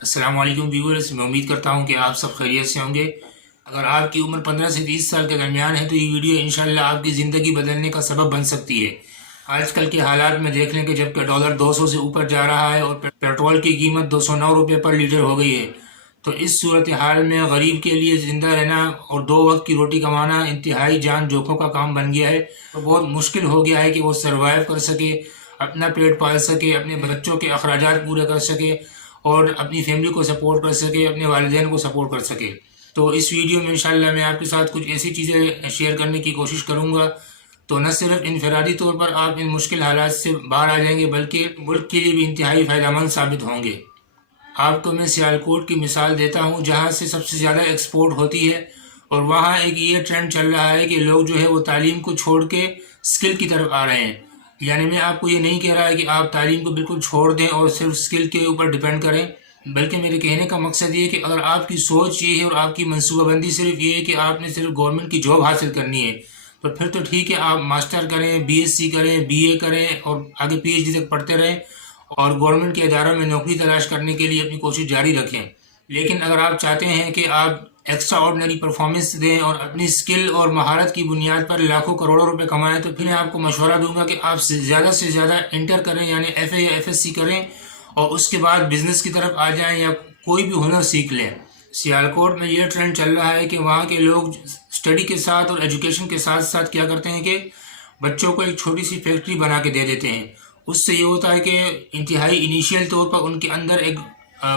السلام علیکم ویورز، میں امید کرتا ہوں کہ آپ سب خیریت سے ہوں گے۔ اگر آپ کی عمر 15 سے 30 سال کے درمیان ہے تو یہ ویڈیو انشاءاللہ آپ کی زندگی بدلنے کا سبب بن سکتی ہے۔ آج کل کے حالات میں دیکھ لیں کہ جب کہ ڈالر 200 سے اوپر جا رہا ہے اور پیٹرول کی قیمت 209 روپے پر لیٹر ہو گئی ہے، تو اس صورتحال میں غریب کے لیے زندہ رہنا اور 2 وقت کی روٹی کمانا انتہائی جان جوکھوں کا کام بن گیا ہے۔ تو بہت مشکل ہو گیا ہے کہ وہ سروائیو کر سکے، اپنا پیٹ پال سکے، اپنے بچوں کے اخراجات پورے کر سکے اور اپنی فیملی کو سپورٹ کر سکے، اپنے والدین کو سپورٹ کر سکے۔ تو اس ویڈیو میں انشاءاللہ میں آپ کے ساتھ کچھ ایسی چیزیں شیئر کرنے کی کوشش کروں گا تو نہ صرف انفرادی طور پر آپ ان مشکل حالات سے باہر آ جائیں گے بلکہ ملک کے لیے بھی انتہائی فائدہ مند ثابت ہوں گے۔ آپ کو میں سیالکوٹ کی مثال دیتا ہوں جہاں سے سب سے زیادہ ایکسپورٹ ہوتی ہے، اور وہاں ایک یہ ٹرینڈ چل رہا ہے کہ لوگ جو ہے وہ تعلیم کو چھوڑ کے اسکل کی طرف آ رہے ہیں۔ یعنی میں آپ کو یہ نہیں کہہ رہا ہے کہ آپ تعلیم کو بالکل چھوڑ دیں اور صرف اسکل کے اوپر ڈیپینڈ کریں، بلکہ میرے کہنے کا مقصد یہ ہے کہ اگر آپ کی سوچ یہ ہے اور آپ کی منصوبہ بندی صرف یہ ہے کہ آپ نے صرف گورنمنٹ کی جاب حاصل کرنی ہے، تو پھر تو ٹھیک ہے، آپ ماسٹر کریں، بی ایس سی کریں، بی اے کریں اور آگے پی ایچ ڈی تک پڑھتے رہیں اور گورنمنٹ کے اداروں میں نوکری تلاش کرنے کے لیے اپنی کوشش جاری رکھیں۔ لیکن اگر آپ چاہتے ہیں کہ آپ ایکسٹرا آرڈنری پرفارمنس دیں اور اپنی اسکل اور مہارت کی بنیاد پر لاکھوں کروڑوں روپے کمائیں، تو پھر میں آپ کو مشورہ دوں گا کہ آپ سے زیادہ انٹر کریں، یعنی ایف اے یا ایف ایس سی کریں اور اس کے بعد بزنس کی طرف آ جائیں یا کوئی بھی ہنر سیکھ لیں۔ سیالکوٹ میں یہ ٹرینڈ چل رہا ہے کہ وہاں کے لوگ اسٹڈی کے ساتھ اور ایجوکیشن کے ساتھ ساتھ کیا کرتے ہیں کہ بچوں کو ایک چھوٹی سی فیکٹری بنا کے دے دیتے ہیں۔ اس سے یہ ہوتا ہے کہ انتہائی انیشیل طور پر ان کے اندر ایک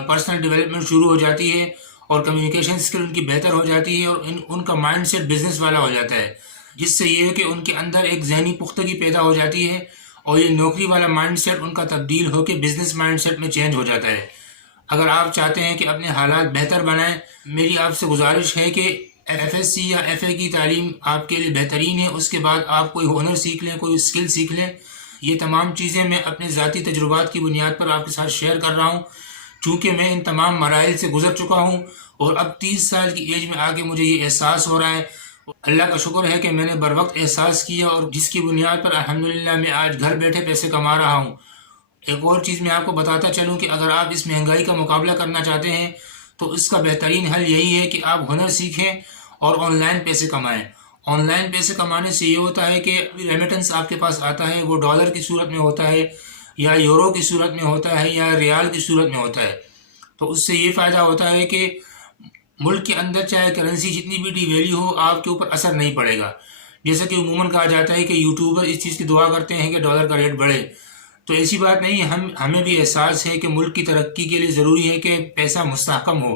پرسنل ڈیولپمنٹ شروع ہو جاتی ہے اور کمیونیکیشن اسکل ان کی بہتر ہو جاتی ہے اور ان کا مائنڈ سیٹ بزنس والا ہو جاتا ہے، جس سے یہ ہے کہ ان کے اندر ایک ذہنی پختگی پیدا ہو جاتی ہے اور یہ نوکری والا مائنڈ سیٹ ان کا تبدیل ہو کے بزنس مائنڈ سیٹ میں چینج ہو جاتا ہے۔ اگر آپ چاہتے ہیں کہ اپنے حالات بہتر بنائیں، میری آپ سے گزارش ہے کہ ایف ایس سی یا ایف اے کی تعلیم آپ کے لیے بہترین ہے۔ اس کے بعد آپ کوئی ہنر سیکھ لیں، کوئی اسکل سیکھ لیں۔ یہ تمام چیزیں میں اپنے ذاتی تجربات کی بنیاد پر آپ کے ساتھ شیئر کر رہا ہوں، چونکہ میں ان تمام مراحل سے گزر چکا ہوں اور اب 30 سال کی ایج میں آ کے مجھے یہ احساس ہو رہا ہے۔ اللہ کا شکر ہے کہ میں نے بر وقت احساس کیا اور جس کی بنیاد پر الحمدللہ میں آج گھر بیٹھے پیسے کما رہا ہوں۔ ایک اور چیز میں آپ کو بتاتا چلوں کہ اگر آپ اس مہنگائی کا مقابلہ کرنا چاہتے ہیں تو اس کا بہترین حل یہی ہے کہ آپ ہنر سیکھیں اور آن لائن پیسے کمائیں۔ آن لائن پیسے کمانے سے یہ ہوتا ہے کہ ریمیٹنس آپ کے پاس آتا ہے، وہ ڈالر کی صورت میں ہوتا ہے یا یورو کی صورت میں ہوتا ہے یا ریال کی صورت میں ہوتا ہے۔ تو اس سے یہ فائدہ ہوتا ہے کہ ملک کے اندر چاہے کرنسی جتنی بھی ڈی ویلیو ہو، آپ کے اوپر اثر نہیں پڑے گا۔ جیسا کہ عموماً کہا جاتا ہے کہ یوٹیوبر اس چیز کی دعا کرتے ہیں کہ ڈالر کا ریٹ بڑھے، تو ایسی بات نہیں۔ ہمیں بھی احساس ہے کہ ملک کی ترقی کے لیے ضروری ہے کہ پیسہ مستحکم ہو،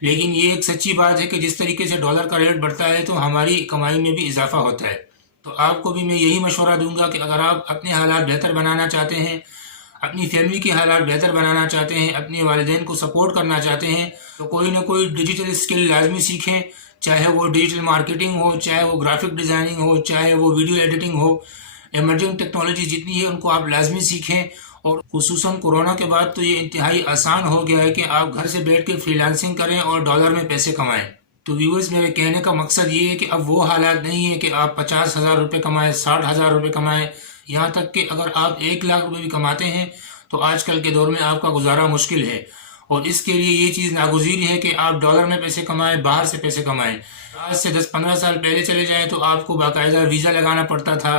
لیکن یہ ایک سچی بات ہے کہ جس طریقے سے ڈالر کا ریٹ بڑھتا ہے تو ہماری کمائی میں بھی اضافہ ہوتا ہے۔ تو آپ کو بھی میں یہی مشورہ دوں گا کہ اگر آپ اپنے حالات بہتر بنانا چاہتے ہیں، اپنی فیملی کے حالات بہتر بنانا چاہتے ہیں، اپنے والدین کو سپورٹ کرنا چاہتے ہیں، تو کوئی نہ کوئی ڈیجیٹل اسکل لازمی سیکھیں، چاہے وہ ڈیجیٹل مارکیٹنگ ہو، چاہے وہ گرافک ڈیزائننگ ہو، چاہے وہ ویڈیو ایڈیٹنگ ہو۔ ایمرجنگ ٹیکنالوجی جتنی ہے ان کو آپ لازمی سیکھیں، اور خصوصاً کورونا کے بعد تو یہ انتہائی آسان ہو گیا ہے کہ آپ گھر سے بیٹھ کے فری لانسنگ کریں اور ڈالر میں پیسے کمائیں۔ تو ویورز، میرے کہنے کا مقصد یہ ہے کہ اب وہ حالات نہیں ہے کہ آپ 50,000 روپے کمائیں، 60,000 روپے کمائیں، یہاں تک کہ اگر آپ 1 لاکھ روپے بھی کماتے ہیں تو آج کل کے دور میں آپ کا گزارا مشکل ہے، اور اس کے لیے یہ چیز ناگزیر ہے کہ آپ ڈالر میں پیسے کمائیں، باہر سے پیسے کمائیں۔ آج سے 10-15 سال پہلے چلے جائیں تو آپ کو باقاعدہ ویزا لگانا پڑتا تھا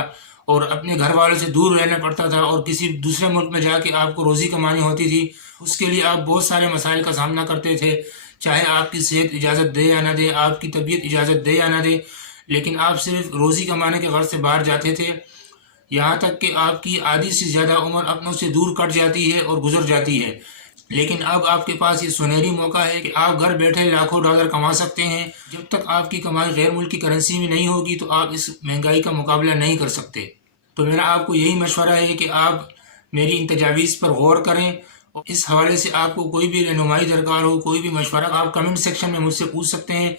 اور اپنے گھر والوں سے دور رہنا پڑتا تھا اور کسی دوسرے ملک میں جا کے آپ کو روزی کمانی ہوتی تھی۔ اس کے لیے آپ بہت سارے مسائل کا سامنا کرتے تھے، چاہے آپ کی صحت اجازت دے یا نہ دے، آپ کی طبیعت اجازت دے یا نہ دے، لیکن آپ صرف روزی کمانے کے غرض سے باہر جاتے تھے، یہاں تک کہ آپ کی آدھی سے زیادہ عمر اپنوں سے دور کٹ جاتی ہے اور گزر جاتی ہے۔ لیکن اب آپ کے پاس یہ سنہری موقع ہے کہ آپ گھر بیٹھے لاکھوں ڈالر کما سکتے ہیں۔ جب تک آپ کی کمائی غیر ملکی کرنسی میں نہیں ہوگی تو آپ اس مہنگائی کا مقابلہ نہیں کر سکتے۔ تو میرا آپ کو یہی مشورہ ہے کہ آپ میری ان تجاویز پر غور کریں، اور اس حوالے سے آپ کو کوئی بھی رہنمائی درکار ہو، کوئی بھی مشورہ، آپ کمنٹ سیکشن میں مجھ سے پوچھ سکتے ہیں۔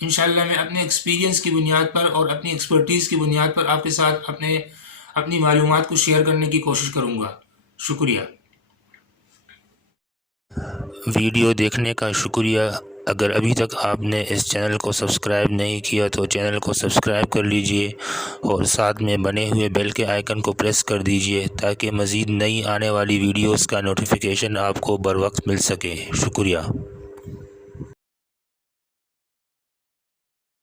انشاءاللہ میں اپنے ایکسپیرینس کی بنیاد پر اور اپنی ایکسپرٹیز کی بنیاد پر آپ کے ساتھ اپنی معلومات کو شیئر کرنے کی کوشش کروں گا۔ شکریہ۔ ویڈیو دیکھنے کا شکریہ۔ اگر ابھی تک آپ نے اس چینل کو سبسکرائب نہیں کیا تو چینل کو سبسکرائب کر لیجئے اور ساتھ میں بنے ہوئے بیل کے آئیکن کو پریس کر دیجئے تاکہ مزید نئی آنے والی ویڈیوز کا نوٹیفیکیشن آپ کو بر وقت مل سکے۔ شکریہ۔